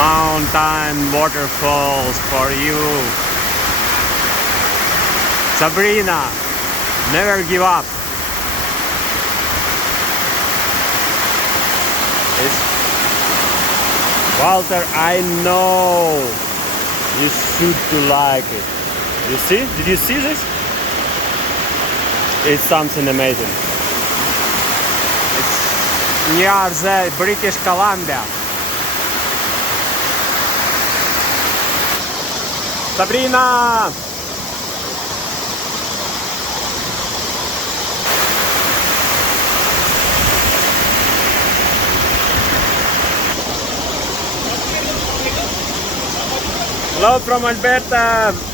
mountain waterfalls for you. Sabrina, never give up. Walter, I know you should like it. You see? Did you see this? It's something amazing. It's near the British Colambia. Sabrina! Hello from Alberta.